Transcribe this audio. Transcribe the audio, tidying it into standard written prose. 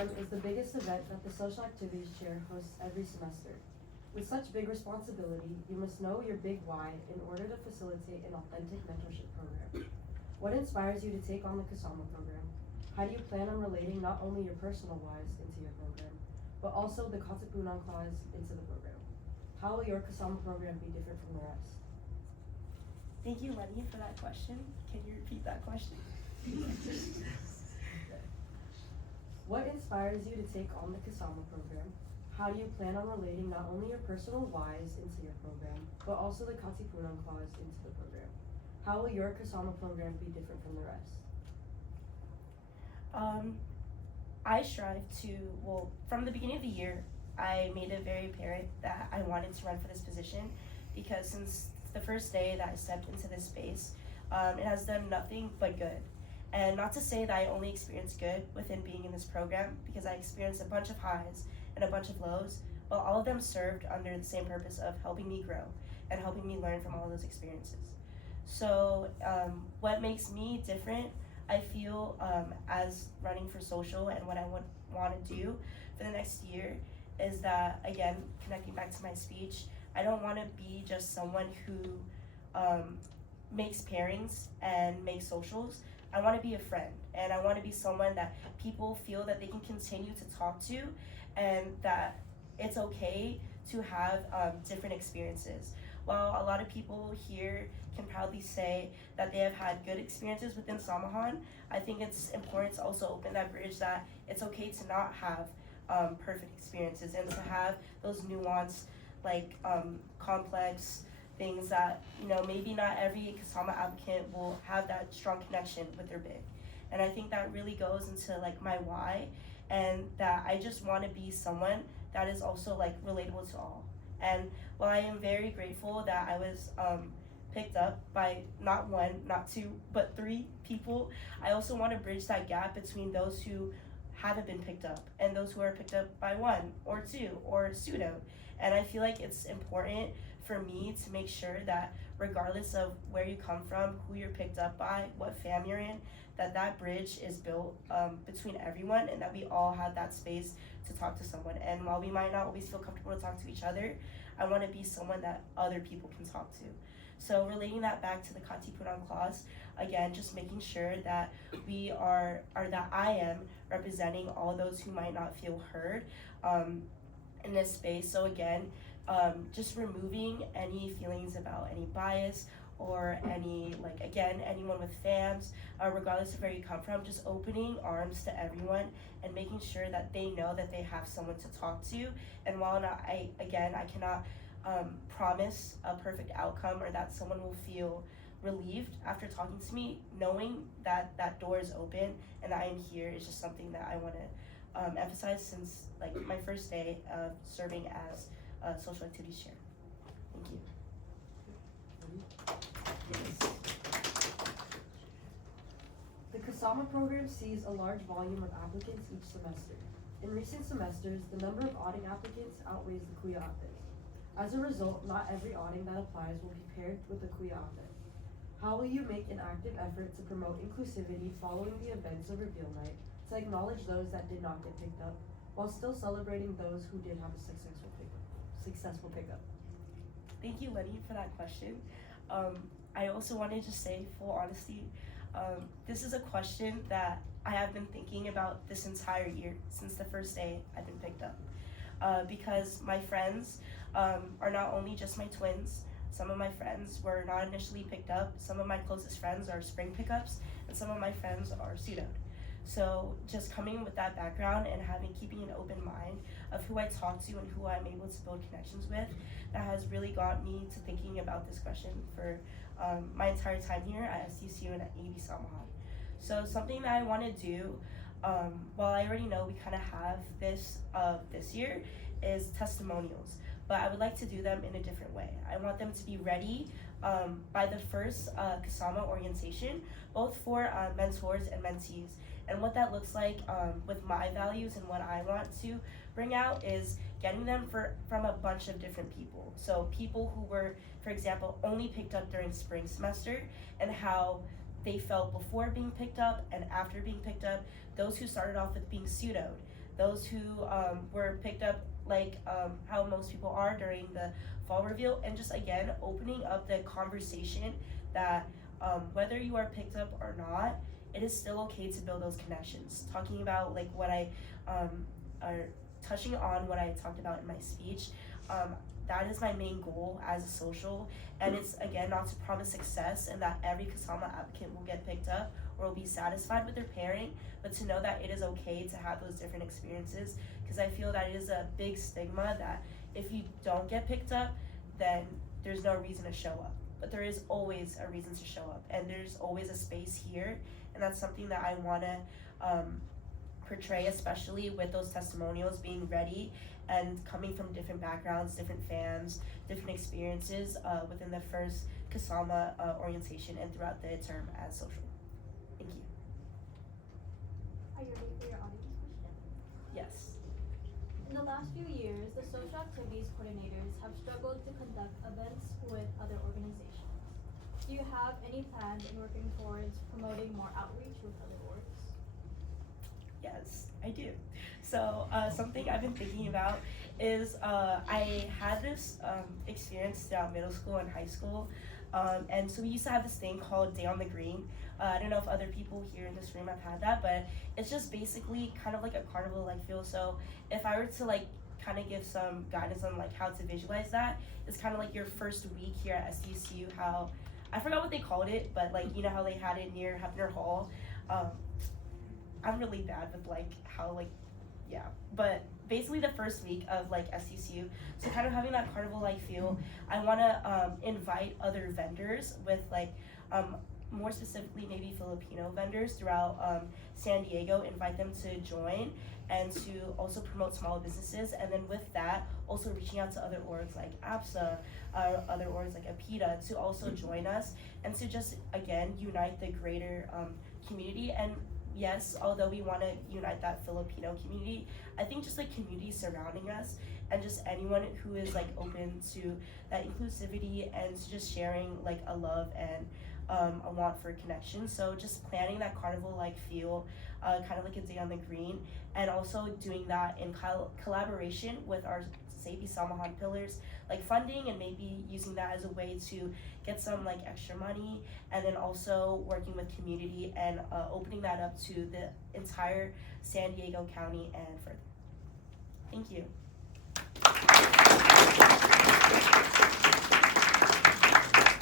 program is the biggest event that the Social Activities Chair hosts every semester. With such big responsibility, you must know your big why in order to facilitate an authentic mentorship program. What inspires you to take on the Kasama program? How do you plan on relating not only your personal whys into your program, but also the Katapunan clause into the program? How will your Kasama program be different from the rest? Thank you, Lenny, for that question. Can you repeat that question? What inspires you to take on the Kasama program? How do you plan on relating not only your personal whys into your program, but also the Katipunan clause into the program? How will your Kasama program be different from the rest? I strive to, from the beginning of the year, I made it very apparent that I wanted to run for this position because since the first day that I stepped into this space, it has done nothing but good. And not to say that I only experienced good within being in this program, because I experienced a bunch of highs and a bunch of lows, but all of them served under the same purpose of helping me grow and helping me learn from all those experiences. So what makes me different, I feel, as running for social and what I would want to do for the next year is that, again, connecting back to my speech, I don't want to be just someone who makes pairings and makes socials. I want to be a friend, and I want to be someone that people feel that they can continue to talk to, and that it's okay to have different experiences. While a lot of people here can proudly say that they have had good experiences within Samahan, I think it's important to also open that bridge that it's okay to not have perfect experiences and to have those nuanced, like complex things that, you know, maybe not every Kasama applicant will have that strong connection with their big. And I think that really goes into like my why, and that I just want to be someone that is also like relatable to all. And while I am very grateful that I was picked up by not one, not two, but 3 people, I also want to bridge that gap between those who haven't been picked up and those who are picked up by 1 or 2 or pseudo. And I feel like it's important for me to make sure that regardless of where you come from, who you're picked up by, what fam you're in, that bridge is built between everyone, and that we all have that space to talk to someone. And while we might not always feel comfortable to talk to each other, I want to be someone that other people can talk to. So relating that back to the Katipunan clause, again, just making sure that we are that I am representing all those who might not feel heard in this space. So again, just removing any feelings about any bias or any, like, again, anyone with FAMs, regardless of where you come from, just opening arms to everyone and making sure that they know that they have someone to talk to. And while not, I cannot promise a perfect outcome or that someone will feel relieved after talking to me, knowing that that door is open and that I am here is just something that I want to emphasize since like my first day of serving as a social activities chair. Thank you. The Kasama program sees a large volume of applicants each semester. In recent semesters, the number of auditing applicants outweighs the Kuya Ape. As a result, not every auditing that applies will be paired with the Kuya Ape. How will you make an active effort to promote inclusivity following the events of Reveal Night, to acknowledge those that did not get picked up, while still celebrating those who did have a successful pickup? Thank you, Lenny, for that question. I also wanted to say, full honesty, this is a question that I have been thinking about this entire year since the first day I've been picked up. Because my friends are not only just my twins. Some of my friends were not initially picked up. Some of my closest friends are spring pickups, and some of my friends are pseudoed. So just coming with that background and keeping an open mind of who I talk to and who I'm able to build connections with, that has really got me to thinking about this question for my entire time here at SDCU and at AB Samahan. So something that I want to do, while I already know we kind of have this year, is testimonials. But I would like to do them in a different way. I want them to be ready by the first Kasama orientation, both for mentors and mentees. And what that looks like with my values and what I want to bring out is getting them from a bunch of different people. So people who were, for example, only picked up during spring semester and how they felt before being picked up and after being picked up, those who started off with being pseudoed, those who were picked up how most people are during the fall reveal, and just again opening up the conversation that whether you are picked up or not, it is still okay to build those connections. Talking about like what I are touching on what I talked about in my speech. That is my main goal as a social, and it's again not to promise success and that every Kasama applicant will get picked up or will be satisfied with their pairing, but to know that it is okay to have those different experiences, because I feel that it is a big stigma that if you don't get picked up, then there's no reason to show up. But there is always a reason to show up, and there's always a space here, and that's something that I want to portray, especially with those testimonials being ready and coming from different backgrounds, different fams, different experiences within the first Kasama orientation and throughout the term as social. Thank you. Are you ready for your audience question? Yes. In the last few years, the social activities coordinators have struggled to conduct events with other organizations. Do you have any plans in working towards promoting more outreach with other orgs? Yes, I do. So something I've been thinking about is I had this experience throughout middle school and high school, and so we used to have this thing called Day on the Green. I don't know if other people here in this room have had that, but it's just basically kind of like a carnival-like feel. So if I were to like kind of give some guidance on like how to visualize that, it's kind of like your first week here at SDSU, how, I forgot what they called it, but like, you know how they had it near Hefner Hall. I'm really bad with like how like, yeah, but basically the first week of like SDSU, so kind of having that carnival-like feel, I want to invite other vendors with like more specifically maybe Filipino vendors throughout San Diego, invite them to join and to also promote small businesses, and then with that also reaching out to other orgs like APSA, other orgs like APITA to also join us and to just again unite the greater community. And yes, although we want to unite that Filipino community, I think just like community surrounding us and just anyone who is like open to that inclusivity and to just sharing like a love and a want for connection. So just planning that carnival-like feel, kind of like a Day on the Green, and also doing that in collaboration with our Safety Samahan pillars, like funding and maybe using that as a way to get some like extra money, and then also working with community and opening that up to the entire San Diego County and further. Thank you.